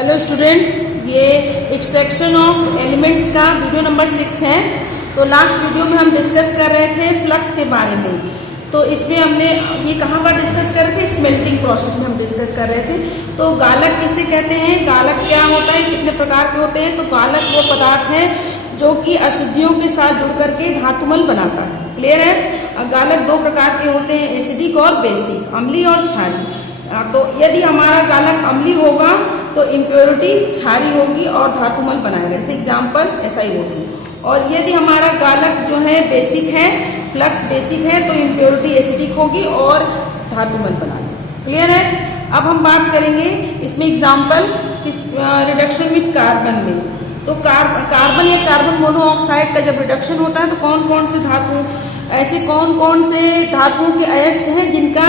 Hello student, ये extraction of elements का video number 6 है। तो लास्ट वीडियो में हम डिस्कस कर रहे थे फ्लक्स के बारे में। तो इसमें हमने ये कहाँ पर डिस्कस कर रहे थे, स्मेल्टिंग प्रोसेस में हम डिस्कस कर रहे थे। तो गालक किसे कहते हैं, गालक क्या होता है, कितने प्रकार के होते हैं। तो गालक वो पदार्थ है जो कि अशुद्धियों के साथ जुड़ करके धातुमल बनाता है। क्लियर है। गालक दो प्रकार के होते हैं, एसिडिक और बेसिक, अम्लीय और क्षारीय। तो यदि हमारा गालक अम्लीय होगा तो इम्प्योरिटी क्षारीय होगी और धातुमल बनाएगा। जैसे एग्जाम्पल ऐसा ही होगी। और यदि हमारा गालक जो है बेसिक है, फ्लक्स बेसिक है, तो इम्प्योरिटी एसिडिक होगी और धातुमल बनाएगा। क्लियर है। अब हम बात करेंगे इसमें एग्जाम्पल रिडक्शन विथ कार्बन में। तो कार्बन या कार्बन मोनोऑक्साइड का जब रिडक्शन होता है तो कौन कौन से धातु, ऐसे कौन कौन से धातुओं के अयस्क हैं जिनका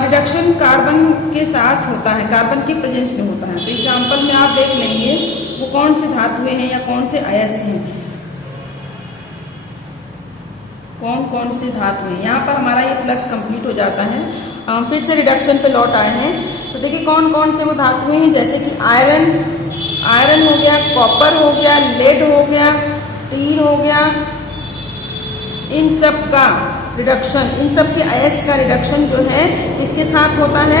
रिडक्शन कार्बन के साथ होता है, कार्बन के प्रेजेंस में होता है। तो एग्जाम्पल में आप देख लेंगे वो कौन से धातुएं हैं या कौन से अयस्क हैं, कौन कौन से धातु हैं। यहाँ पर हमारा ये फ्लक्स कंप्लीट हो जाता है। हम फिर से रिडक्शन पे लौट आए हैं। तो देखिए कौन कौन से वो धातुएं हैं, जैसे कि आयरन हो गया, कॉपर हो गया, लेड हो गया, टीन हो गया। इन सब का रिडक्शन, इन सब के अयस्क का रिडक्शन जो है इसके साथ होता है,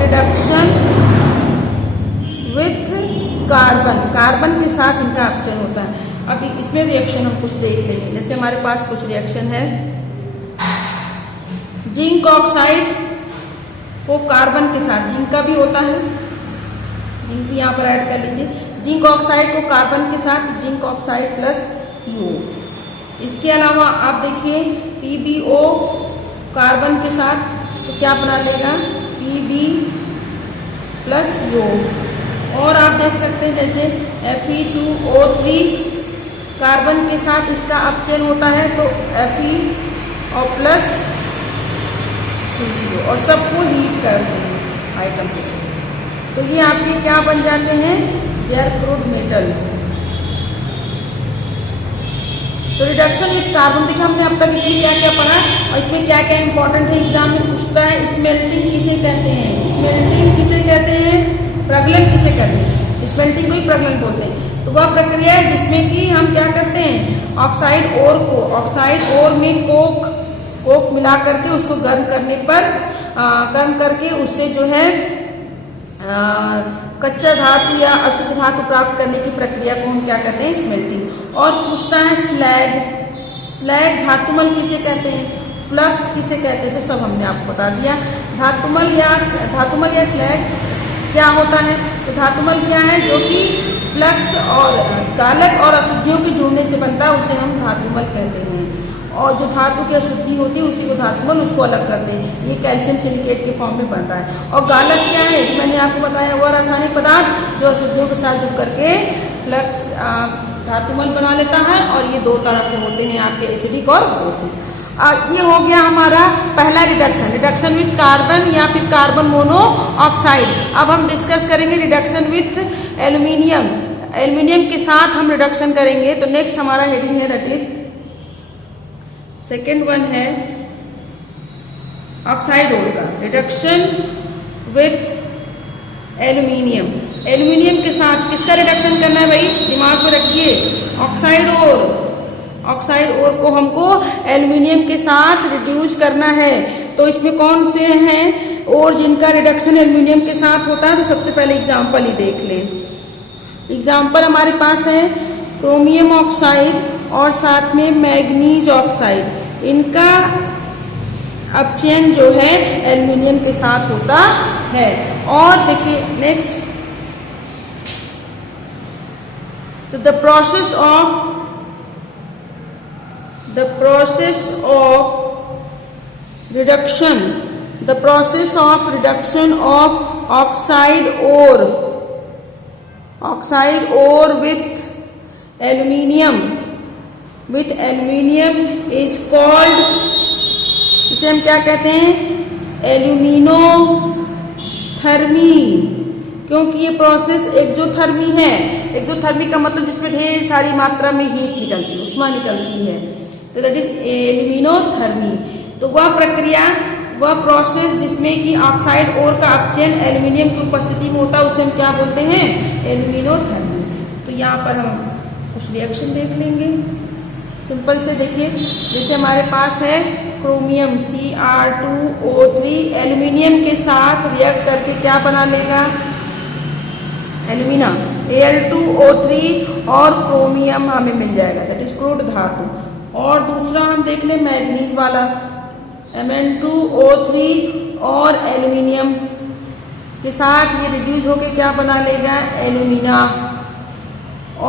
रिडक्शन विथ कार्बन, कार्बन के साथ इनका अपचयन होता है। अब इसमें रिएक्शन हम कुछ देख लेंगे। जैसे हमारे पास कुछ रिएक्शन है, जिंक ऑक्साइड को कार्बन के साथ, जिंक का भी होता है, जिंक भी यहाँ पर ऐड कर लीजिए। जिंक ऑक्साइड को कार्बन के साथ, जिंक ऑक्साइड प्लस CO। इसके अलावा आप देखिए PbO कार्बन के साथ तो क्या बना लेगा, Pb प्लस CO। और आप देख सकते हैं जैसे Fe2O3 कार्बन के साथ इसका अपचयन होता है तो Fe और प्लस 2CO, और सबको हीट करते हैं हाई टेम्परेचर। तो ये आपके क्या बन जाते हैं, दे आर क्रूड मेटल। तो रिडक्शन विथ कार्बन, देखिए हमने अब तक इसमें क्या क्या पढ़ा और इसमें क्या क्या इंपॉर्टेंट है, एग्जाम में पूछता है। स्मेल्टिंग किसे कहते हैं, स्मेल्टिंग किसे कहते हैं, प्रगलन किसे कहते हैं। स्मेल्टिंग को ही प्रगलन बोलते हैं। तो वह प्रक्रिया है जिसमें कि हम क्या करते हैं, ऑक्साइड ओर को, ऑक्साइड ओर में कोक मिला करके उसको गर्म करने पर गर्म करके उससे जो है कच्चा धातु या अशुद्ध धातु प्राप्त करने की प्रक्रिया को हम क्या कहते हैं, स्मेल्टिंग। और पूछता है स्लैग धातुमल किसे कहते हैं, फ्लक्स किसे कहते हैं। तो सब हमने आपको बता दिया। धातुमल या स्लैग क्या होता है। तो धातुमल क्या है, जो कि फ्लक्स और गालक और अशुद्धियों के जुड़ने से बनता है, उसे हम धातुमल कहते हैं। और जो धातु की अशुद्धि होती है उसी को धातुमल, उसको अलग करते हैं। ये कैल्शियम सिलिकेट के फॉर्म में बनता है। और गालक क्या है, मैंने आपको बताया, वह रासायनिक पदार्थ जो अशुद्धियों के साथ जुड़ करके फ्लक्स धातुमल बना लेता है। और ये दो तरह के होते हैं आपके, एसिडिक और बेसिक। ये हो गया हमारा पहला रिडक्शन, रिडक्शन विथ कार्बन या फिर कार्बन मोनोऑक्साइड। अब हम डिस्कस करेंगे रिडक्शन विथ एल्यूमिनियम, एल्यूमिनियम के साथ हम रिडक्शन करेंगे। तो नेक्स्ट हमारा हेडिंग है, दैट इज सेकेंड वन है ऑक्साइड ओर का, रिडक्शन विथ एल्यूमिनियम। एल्यूमिनियम के साथ किसका रिडक्शन करना है भाई, दिमाग में रखिए, ऑक्साइड ओर। ऑक्साइड ओर को हमको एल्यूमिनियम के साथ रिड्यूस करना है। तो इसमें कौन से हैं और जिनका रिडक्शन एल्यूमिनियम के साथ होता है। तो सबसे पहले एग्जाम्पल ही देख लें। एग्जाम्पल हमारे पास है क्रोमियम ऑक्साइड और साथ में मैग्नीज ऑक्साइड। इनका अपचयन जो है एल्यूमिनियम के साथ होता है। और देखिए नेक्स्ट, तो the process of reduction of oxide ore with aluminium is called, इसे हम क्या कहते हैं, एल्यूमिनोथर्मी। क्योंकि ये प्रोसेस एक्सोथर्मी है। एक्सोथर्मी का मतलब जिसमें ढेर सारी मात्रा में हीट निकलती है, उष्मा निकलती है, तो दैट इज एल्यूमिनोथर्मी। तो वह प्रक्रिया वह प्रोसेस जिसमें कि ऑक्साइड ओर का अपचयन एल्यूमिनियम की उपस्थिति में होता है उसे हम क्या बोलते हैं? एल्यूमिनोथर्मी। तो यहाँ पर हम कुछ रिएक्शन देख लेंगे। सिंपल से देखिए, जैसे हमारे पास है क्रोमियम Cr2O3 एल्यूमिनियम के साथ रिएक्ट करके क्या बना लेगा? एल्यूमिना Al2O3 और क्रोमियम हमें मिल जाएगा, दैट इज क्रूड धातु। और दूसरा हम देख लें मैग्नीज वाला Mn2O3 और एल्यूमिनियम के साथ ये रिड्यूस होके क्या बना लेगा? एल्यूमिना।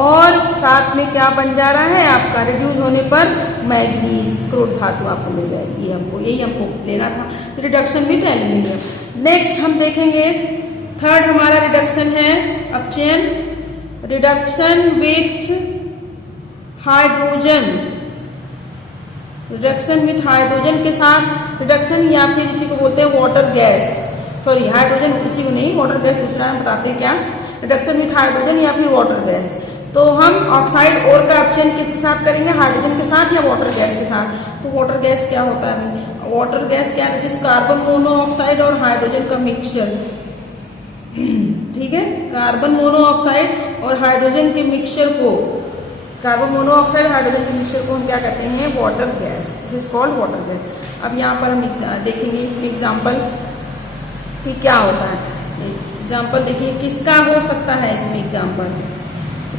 और साथ में क्या बन जा रहा है आपका? रिड्यूस होने पर मैग्नीज क्रूड धातु आपको मिल जाएगी। यही हमको लेना था, रिडक्शन विथ एल्यूमिनियम। नेक्स्ट हम देखेंगे थर्ड हमारा रिडक्शन है अपचयन, reduction with hydrogen. Reduction with hydrogen के साथ रिडक्शन, या फिर इसी को बोलते हैं वाटर गैस, सॉरी हाइड्रोजन इसी को नहीं, वाटर गैस दूसरा हम बताते हैं क्या? रिडक्शन विथ हाइड्रोजन या फिर वाटर गैस। तो हम ऑक्साइड ओर का अपचयन किसके साथ करेंगे? हाइड्रोजन के साथ या वाटर गैस के साथ? तो वाटर गैस क्या होता है? वाटर गैस क्या है? जिस कार्बन मोनोऑक्साइड और हाइड्रोजन का मिक्सचर, ठीक है, कार्बन मोनोऑक्साइड और हाइड्रोजन के मिक्सचर को, कार्बन मोनोऑक्साइड हाइड्रोजन के मिक्सचर को हम क्या कहते हैं? Water gas, this is called water gas. अब यहाँ पर हम देखेंगे इसमें एग्जाम्पल कि क्या होता है। एग्जाम्पल देखिए किसका हो सकता है इसमें एग्जाम्पल,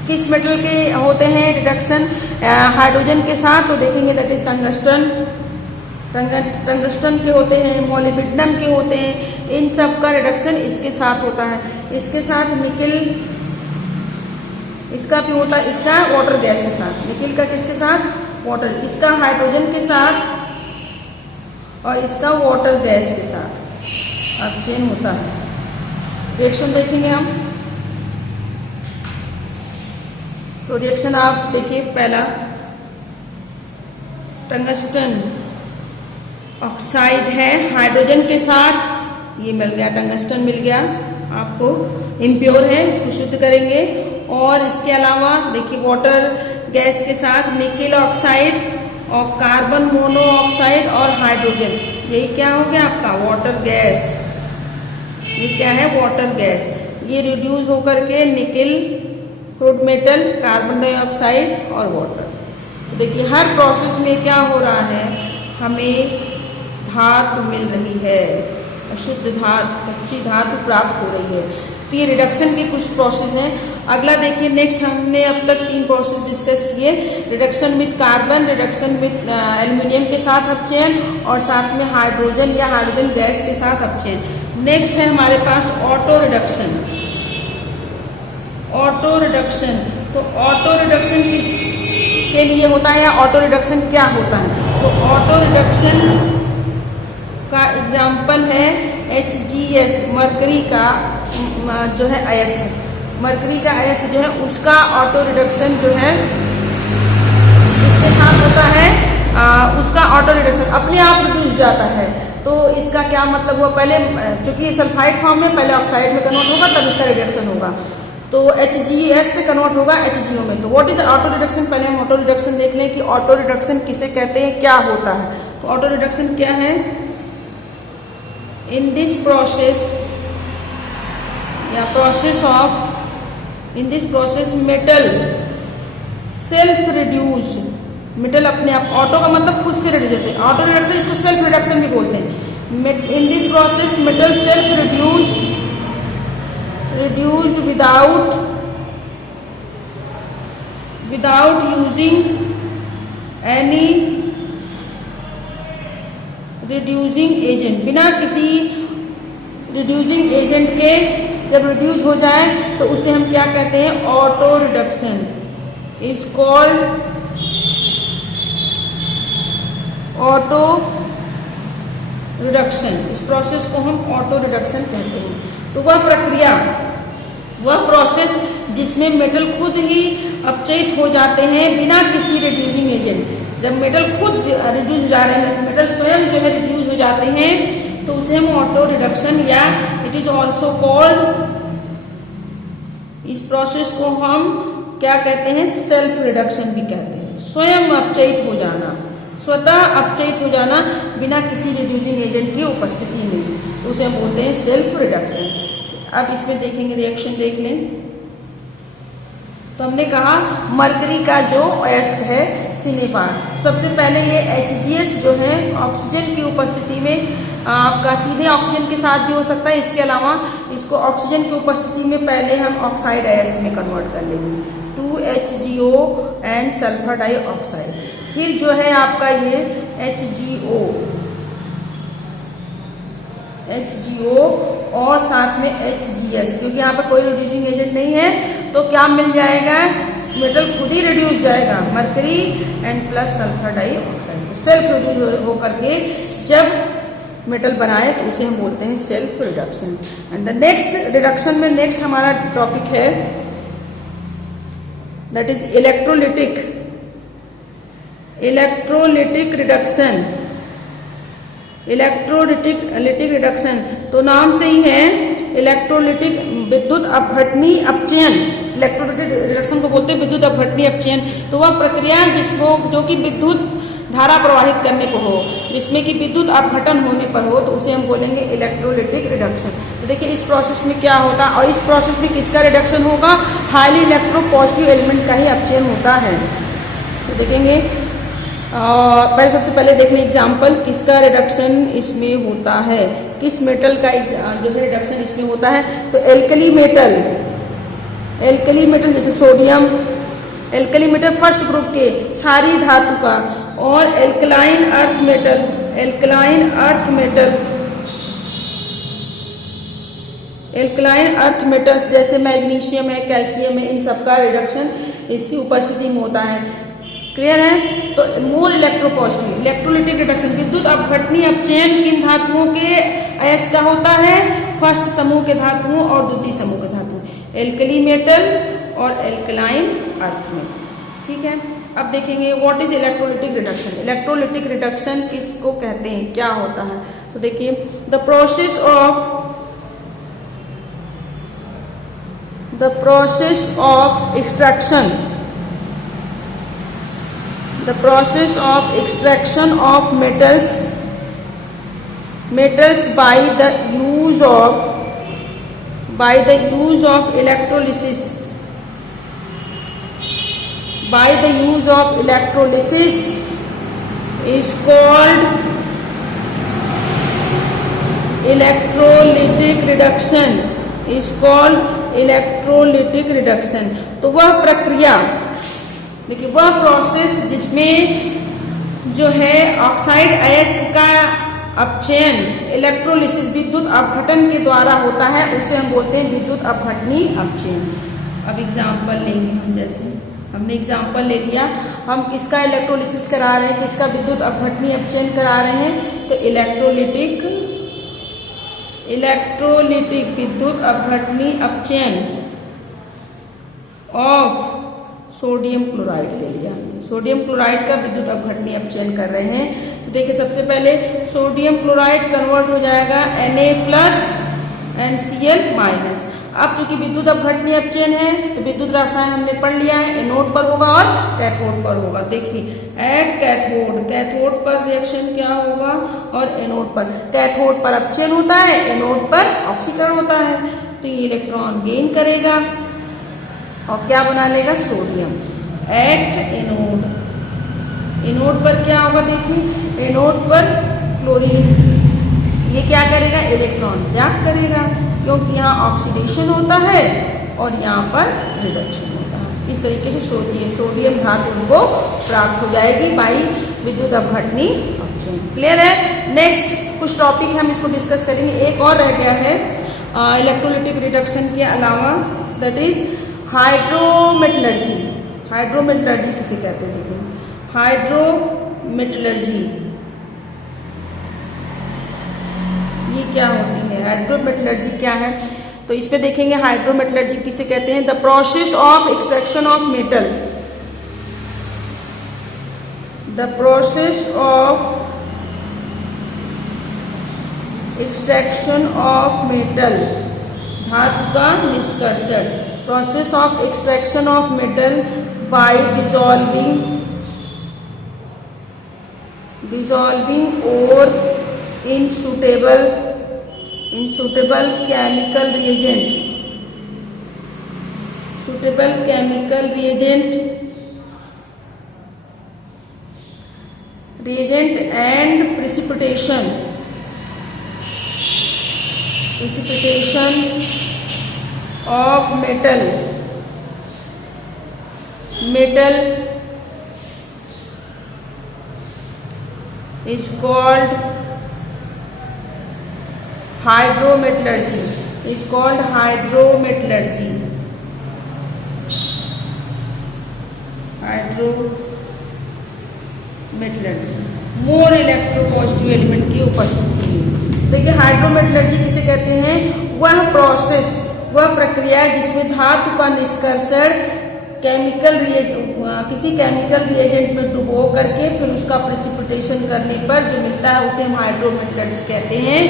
किस मेटल के होते हैं रिडक्शन हाइड्रोजन के साथ? तो देखेंगे दैट इज टंगस्टन, टंगस्टन के होते हैं, मोलिब्डेनम के होते हैं, इन सब का रिडक्शन इसके साथ होता है। इसके साथ निकिल, इसका भी होता है, इसका वाटर गैस के साथ। निकिल का किसके साथ? वाटर, इसका हाइड्रोजन के साथ और इसका वाटर गैस के साथ अपचयन होता है। रिएक्शन देखेंगे हम, तो रिएक्शन आप देखिए, पहला टंगस्टन ऑक्साइड है हाइड्रोजन के साथ, ये मिल गया, टंगस्टन मिल गया आपको, इम्प्योर है, इसको शुद्ध करेंगे। और इसके अलावा देखिए वाटर गैस के साथ निकिल ऑक्साइड और कार्बन मोनोऑक्साइड और हाइड्रोजन, यही क्या हो गया आपका? Water gas. ये क्या है? Water gas. ये रिड्यूस होकर के nickel, crude metal, carbon dioxide और वाटर। तो देखिए हर प्रोसेस में क्या हो रहा है, हमें धातु मिल रही है, अशुद्ध धातु, कच्ची धातु प्राप्त हो रही है। तो ये रिडक्शन के कुछ प्रोसेस हैं। अगला देखिए, नेक्स्ट हमने अब तक 3 प्रोसेस डिस्कस किए, reduction with carbon, reduction with aluminium के साथ अपचयन और साथ में हाइड्रोजन या हाइड्रोजन गैस के साथ अपचयन। नेक्स्ट है हमारे पास ऑटो रिडक्शन। ऑटो रिडक्शन, तो ऑटो रिडक्शन किस के लिए होता है या ऑटो रिडक्शन क्या होता है? तो ऑटो रिडक्शन का एग्जाम्पल है HGS, मरकरी का जो है अयस्क है, मरकरी का अयस्क जो है उसका ऑटो रिडक्शन जो है इसके साथ होता है, उसका ऑटो रिडक्शन अपने आप रिड्यूस जाता है। तो इसका क्या मतलब हुआ? पहले क्योंकि सल्फाइड फॉर्म में पहले ऑक्साइड में कन्वर्ट होगा तब इसका रिडक्शन होगा, तो HGS से कन्वर्ट होगा HGO में। तो व्हाट इज ऑटो रिडक्शन? पहले हम ऑटो रिडक्शन देख लें कि ऑटो रिडक्शन किसे कहते हैं, क्या होता है। तो ऑटो रिडक्शन क्या है? इन दिस प्रोसेस या process of, in this process metal self reduce, metal अपने आप, ऑटो का मतलब खुद से रिड्यूस होते हैं, ऑटो रिडक्शन इसको सेल्फ रिडक्शन भी बोलते हैं। In this process metal self reduced without using any reducing agent, बिना किसी reducing agent के जब रिड्यूस हो जाए तो उसे हम क्या कहते हैं? Auto reduction is called auto reduction. इस प्रोसेस को हम ऑटो रिडक्शन कहते हैं। तो वह प्रक्रिया, वह प्रोसेस जिसमें मेटल खुद ही अपचयित हो जाते हैं बिना किसी रिड्यूसिंग एजेंट। जब मेटल खुद रिड्यूस हो जा रहे हैं, मेटल स्वयं जो है रिड्यूस हो जाते हैं, तो उसे हम ऑटो रिडक्शन या इट इज ऑल्सो कॉल्ड, इस प्रोसेस को हम क्या कहते हैं? सेल्फ रिडक्शन भी कहते हैं, स्वयं अपचयित हो जाना, स्वतः अपचयित हो जाना बिना किसी रिड्यूसिंग एजेंट की उपस्थिति में, तो उसे हम बोलते हैं सेल्फ रिडक्शन। अब इसमें देखेंगे, रिएक्शन देख लें। तो हमने कहा मरकरी का जो अयस्क है सिनेबार, सबसे पहले ये HGS जो है ऑक्सीजन की उपस्थिति में आपका सीधे ऑक्सीजन के साथ भी हो सकता है, इसके अलावा इसको ऑक्सीजन की उपस्थिति में पहले हम ऑक्साइड अयस्क में कन्वर्ट कर लेंगे, 2HGO एंड सल्फर डाइऑक्साइड। फिर जो है आपका ये HGO और साथ में HGS, क्योंकि यहाँ पर कोई रिड्यूसिंग एजेंट नहीं है तो क्या मिल जाएगा, मेटल खुद ही रिड्यूस जाएगा, mercury and plus sulphur dioxide. Self reduce होकर के जब मेटल बनाए तो उसे हम बोलते हैं self reduction. And the next reduction में नेक्स्ट हमारा टॉपिक है that is electrolytic reduction. Electrolytic reduction तो नाम से ही है इलेक्ट्रोलिटिक, विद्युत अपघटनी अपचयन। इलेक्ट्रोलिटिक रिडक्शन को बोलते हैं विद्युत अपघटनी अपचयन। तो वह प्रक्रिया जिसको जो कि विद्युत धारा प्रवाहित करने पर हो, जिसमें कि विद्युत अपघटन होने पर हो, तो उसे हम बोलेंगे इलेक्ट्रोलिटिक रिडक्शन। तो देखिए इस प्रोसेस में क्या होता है, और इस प्रोसेस में किसका रिडक्शन होगा, हाईली इलेक्ट्रोपॉजिटिव एलिमेंट का ही अपचयन होता है। तो देखेंगे पहले सबसे पहले देख लें एग्जाम्पल किसका रिडक्शन इसमें होता है, किस मेटल का जो है रिडक्शन इसमें होता है। तो एल्कली मेटल जैसे sodium, alkali metal first group के सारी धातु का, और एल्कलाइन अर्थ मेटल्स जैसे मैग्नीशियम है, कैल्शियम है, इन सबका रिडक्शन इसकी उपस्थिति में होता है। क्लियर है। तो मोर इलेक्ट्रोपॉजिटिव इलेक्ट्रोलिटिक रिडक्शन, विद्युत अपघटनी अपचयन किन धातुओं के अयस्क का होता है, फर्स्ट समूह के धातुओं और द्वितीय समूह के धातु, एल्कली मेटल और एल्कलाइन अर्थ मेटल। ठीक है। अब देखेंगे what is electrolytic reduction. Electrolytic reduction किसको कहते हैं, क्या होता है। तो देखिए the process of extraction of metals by the use of electrolysis is called electrolytic reduction। तो वह प्रक्रिया, देखिए वह प्रोसेस जिसमें जो है ऑक्साइड अयस्क का अपचयन इलेक्ट्रोलिसिस विद्युत अपघटन के द्वारा होता है, उसे हम बोलते हैं विद्युत अपघटनी अपचयन। अब एग्जाम्पल लेंगे हम, जैसे हमने एग्जाम्पल ले लिया, हम किसका इलेक्ट्रोलिसिस करा रहे हैं, किसका विद्युत अपघटनी अपचयन करा रहे हैं, तो इलेक्ट्रोलिटिक विद्युत अपघटनी अपचयन ऑफ सोडियम क्लोराइड ले लिया। सोडियम क्लोराइड का विद्युत अपघटनी अपचयन कर रहे हैं। तो देखिए सबसे पहले सोडियम क्लोराइड कन्वर्ट हो जाएगा Na+ एंड Cl-। अब चूंकि विद्युत अपघटनी अपचयन है तो विद्युत रसायन हमने पढ़ लिया है, एनोड पर होगा और कैथोड पर होगा। देखिए एट कैथोड पर रिएक्शन क्या होगा, और एनोड पर, कैथोड पर अपचयन होता है, एनोड पर ऑक्सीकरण होता है। तो ये इलेक्ट्रॉन गेन करेगा और क्या बना लेगा, सोडियम। एट एनोड पर क्या होगा, देखिए एनोड पर क्लोरीन, ये क्या करेगा, इलेक्ट्रॉन त्याग करेगा, क्योंकि यहाँ ऑक्सीडेशन होता है और यहाँ पर रिडक्शन होता है। इस तरीके से सोडियम धातु को प्राप्त हो जाएगी बाई विद्युत अपघटनी अपचयन। क्लियर है। नेक्स्ट कुछ टॉपिक है हम इसको डिस्कस करेंगे। एक और रह गया है इलेक्ट्रोलिटिक रिडक्शन के अलावा, दैट इज हाइड्रोमेटलर्जी किसे कहते हैं, देखिए हाइड्रोमेटलर्जी ये क्या होती है, हाइड्रोमेटलर्जी क्या है। तो इस पे देखेंगे हाइड्रोमेटलर्जी किसे कहते हैं, the process of extraction of metal, the process of extraction of metal, धातु का निष्कर्षण, process of extraction of metal by dissolving dissolving or insoluble chemical reagent and precipitation of metal is called hydrometallurgy. More electropositive element की उपस्थिति में। देखिए hydrometallurgy किसे कहते हैं? वह प्रोसेस, वह प्रक्रिया जिसमें धातु का निष्कर्षण किसी केमिकल रिएजेंट में डुबो करके फिर उसका प्रेसिपिटेशन करने पर जो मिलता है उसे हम हाइड्रोमेटलर्जी कहते हैं।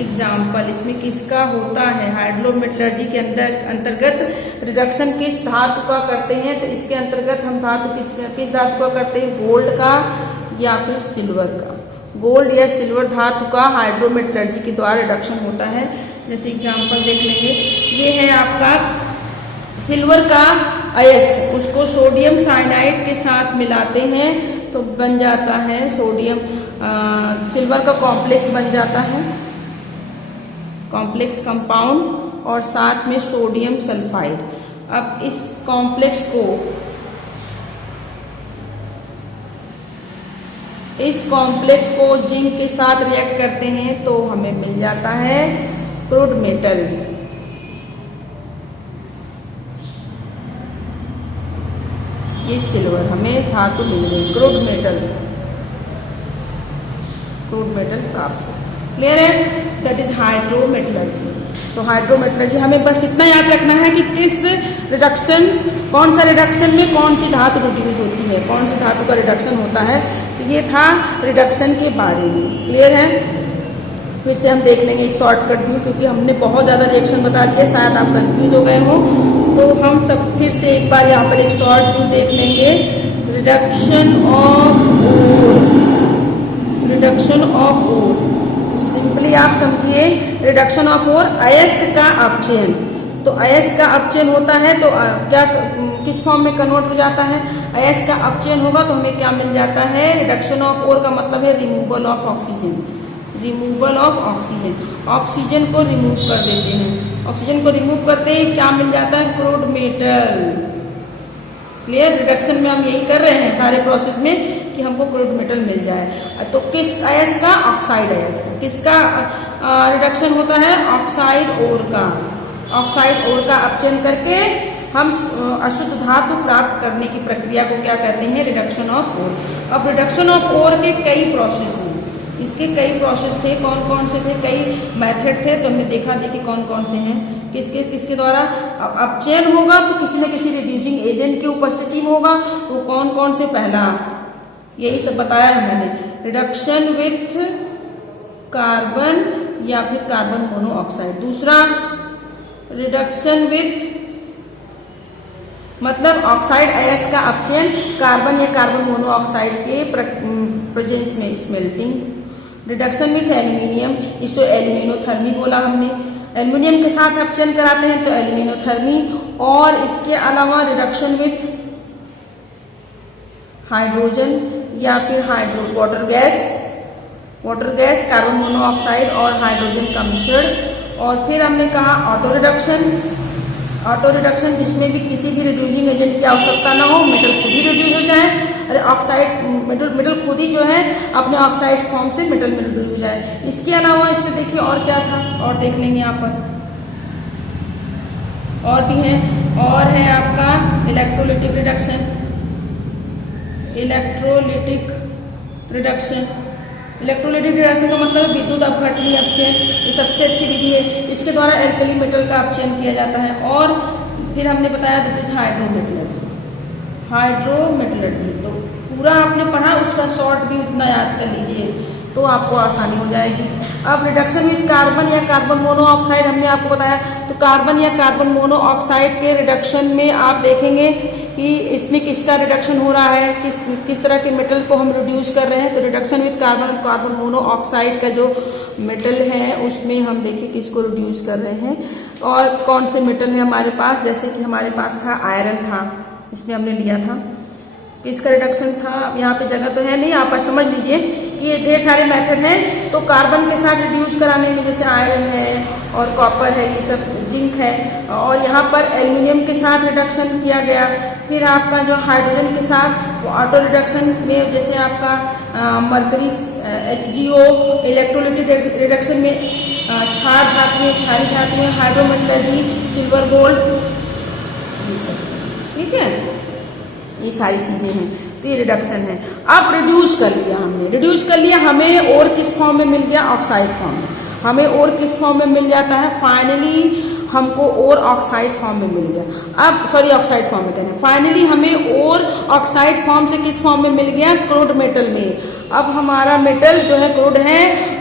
एग्जाम्पल इसमें किसका होता है? हाइड्रोमेटलर्जी के अंतर्गत रिडक्शन किस धातु का करते हैं? तो इसके अंतर्गत हम धातु किस धातु का करते हैं? गोल्ड का या फिर सिल्वर का। गोल्ड या सिल्वर धातु का हाइड्रोमेटलर्जी के द्वारा रिडक्शन होता है। जैसे एग्जाम्पल देख लेंगे, ये है आपका सिल्वर का अयस्क, उसको सोडियम साइनाइड के साथ मिलाते हैं तो बन जाता है सोडियम, सिल्वर का कॉम्प्लेक्स बन जाता है, कॉम्प्लेक्स कंपाउंड, और साथ में सोडियम सल्फाइड। अब इस कॉम्प्लेक्स को जिंक के साथ रिएक्ट करते हैं तो हमें मिल जाता है क्रूड मेटल। ये सिल्वर हमें धातु मिल गई, क्रूड मेटल प्राप्त। क्लियर है? That is hydrometallurgy. तो हाइड्रोमेटलर्जी हमें बस इतना याद रखना है कि कौन सा रिडक्शन में कौन सी धातु प्रोड्यूस होती है, कौन सी धातु का रिडक्शन होता है। तो ये था रिडक्शन के बारे में। क्लियर है? फिर से हम देख लेंगे एक शॉर्टकट व्यू, क्योंकि हमने बहुत ज़्यादा रिएक्शन बता दिया, शायद आप कंफ्यूज हो गए हो। तो हम सब फिर से एक बार यहाँ पर एक शॉर्ट व्यू देख लेंगे। रिडक्शन ऑफ ओर, सिंपली आप समझिए, रिडक्शन ऑफ ओर अयस्क का अपचयन। तो अयस्क का अपचयन होता है तो क्या किस फॉर्म में कन्वर्ट हो जाता है? अयस्क का अपचयन होगा तो हमें क्या मिल जाता है? रिडक्शन ऑफ ओर का मतलब है रिमूवल ऑफ ऑक्सीजन। ऑक्सीजन को रिमूव कर देते हैं। ऑक्सीजन को रिमूव करते ही क्या मिल जाता है? Crude metal. क्लियर? रिडक्शन में हम यही कर रहे हैं सारे प्रोसेस में कि हमको क्रूड मेटल मिल जाए। तो किस अयस्क का? ऑक्साइड अयस्क। किसका रिडक्शन होता है? ऑक्साइड ओर का अपचयन करके हम अशुद्ध धातु प्राप्त करने की प्रक्रिया को क्या कहते हैं? Reduction of ore. अब रिडक्शन ऑफ ओर के कई प्रोसेस हैं, इसके कई प्रोसेस थे। कौन कौन से थे? कई मेथड थे, तो हमने देखा देखिए कौन कौन से हैं। किसके द्वारा अपचयन होगा तो किसी न किसी रिड्यूसिंग एजेंट की उपस्थिति में होगा। तो कौन कौन से? पहला यही सब बताया है मैंने, रिडक्शन विथ कार्बन या फिर कार्बन मोनोऑक्साइड। दूसरा रिडक्शन विथ मतलब ऑक्साइड अयस्क का अपचयन कार्बन या कार्बन मोनोऑक्साइड के प्रेजेंस में, स्मेल्टिंग। रिडक्शन विथ एल्यूमिनियम, इसको एल्यूमिनोथर्मी बोला हमने। एल्यूमिनियम के साथ अपचयन कराते हैं तो एल्यूमिनोथर्मी। और इसके अलावा रिडक्शन विथ हाइड्रोजन या फिर वाटर गैस, कार्बन मोनोऑक्साइड और हाइड्रोजन का मिश्रण। और फिर हमने कहा ऑटो रिडक्शन जिसमें भी किसी भी रिड्यूसिंग एजेंट की आवश्यकता ना हो, मेटल खुद ही रिड्यूस हो जाए। अरे ऑक्साइड मेटल खुद ही जो है अपने ऑक्साइड फॉर्म से मेटल में रिड्यूस हो जाए। इसके अलावा इसमें देखिए और क्या था, और देख लेंगे यहाँ पर और भी है। और है आपका इलेक्ट्रोलिटिक रिडक्शन। इलेक्ट्रोलिटिक रिडक्शन का मतलब विद्युत अपघटनीय अपचयन, ये सबसे अच्छी विधि है। इसके द्वारा एल्कली मेटल का अपचयन किया जाता है। और फिर हमने बताया दैट इज हाइड्रोमेटलर्जी। तो पूरा आपने पढ़ा, उसका शॉर्ट भी उतना याद कर लीजिए तो आपको आसानी हो जाएगी। अब रिडक्शन विथ कार्बन या कार्बन मोनोऑक्साइड हमने आपको बताया। तो कार्बन या कार्बन मोनोऑक्साइड के रिडक्शन में आप देखेंगे कि इसमें किसका रिडक्शन हो रहा है, किस तरह के मेटल को हम रिड्यूस कर रहे हैं। तो reduction with carbon, carbon monoxide का जो मेटल है उसमें हम देखिए किसको रिड्यूस कर रहे हैं और कौन से मेटल है हमारे पास। जैसे कि हमारे पास था आयरन था, इसमें हमने लिया था, किसका रिडक्शन था, यहाँ पे जगह तो है नहीं, आप समझ लीजिए कि ये ढेर सारे मेथड हैं। तो कार्बन के साथ रिड्यूस कराने में जैसे आयरन है और कॉपर है, ये सब जिंक है, और यहाँ पर एल्यूमिनियम के साथ रिडक्शन किया गया। फिर आपका जो हाइड्रोजन के साथ ऑटो रिडक्शन में जैसे आपका मरकरी HgO, इलेक्ट्रोलाइटिक रिडक्शन में क्षार धातु में, क्षारी धातु में हाइड्रोमेटलर्जी, सिल्वर गोल्ड, ठीक है, ये सारी चीजें हैं। तो ये रिडक्शन है। अब रिड्यूस कर लिया हमने, रिड्यूस कर लिया, हमें और किस फॉर्म में मिल गया, ऑक्साइड फॉर्म में। हमें और किस फॉर्म में मिल जाता है, फाइनली हमको और ऑक्साइड फॉर्म में मिल गया। अब सॉरी ऑक्साइड फॉर्म में कहने, फाइनली हमें और ऑक्साइड फॉर्म से किस फॉर्म में मिल गया, क्रूड मेटल में। अब हमारा मेटल जो है क्रूड है,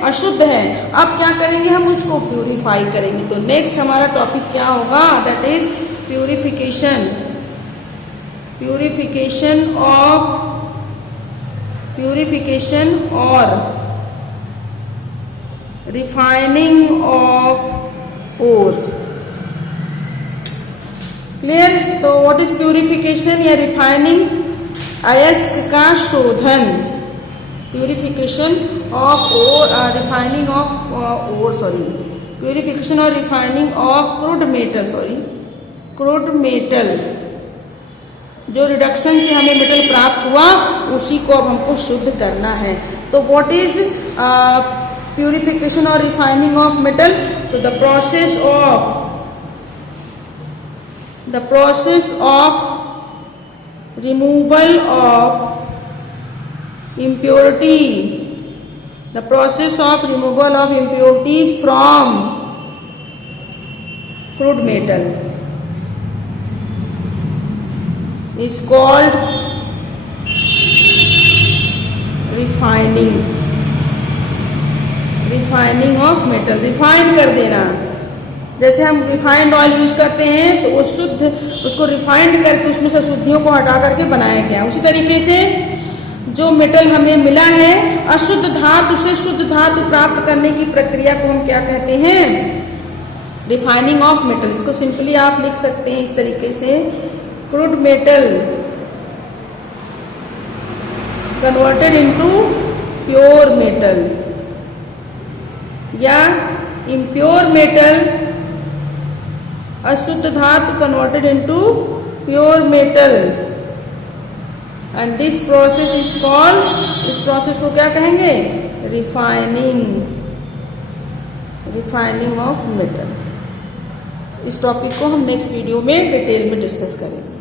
अशुद्ध है। अब क्या करेंगे, हम उसको प्यूरिफाई करेंगे। तो नेक्स्ट हमारा टॉपिक क्या होगा, दैट इज प्यूरिफिकेशन। प्यूरिफिकेशन और रिफाइनिंग ऑफ ओर। क्लियर। तो व्हाट इज प्यूरिफिकेशन या रिफाइनिंग, अयस्क का शोधन। Purification of ore, refining of ore, sorry, purification और refining of crude metal, sorry crude metal. जो रिडक्शन से हमें मेटल प्राप्त हुआ उसी को अब हमको शुद्ध करना है। तो व्हाट इज प्यूरिफिकेशन और रिफाइनिंग ऑफ मेटल, तो the process of removal of impurity, the process of removal of impurities from crude metal is called refining of metal. Refine कर देना, जैसे हम रिफाइंड ऑयल यूज करते हैं तो वो शुद्ध, उसको रिफाइंड करके उसमें से अशुद्धियों को हटा करके बनाया गया। उसी तरीके से जो मेटल हमें मिला है, अशुद्ध धातु से शुद्ध धातु प्राप्त करने की प्रक्रिया को हम क्या कहते हैं, रिफाइनिंग ऑफ मेटल। इसको सिंपली आप लिख सकते हैं इस तरीके से, crude metal converted into pure metal, या इम्प्योर मेटल, अशुद्ध धातु converted into pure metal, and this process is called, इस प्रोसेस को क्या कहेंगे, रिफाइनिंग ऑफ मेटल। इस टॉपिक को हम नेक्स्ट वीडियो में डिटेल में डिस्कस करेंगे।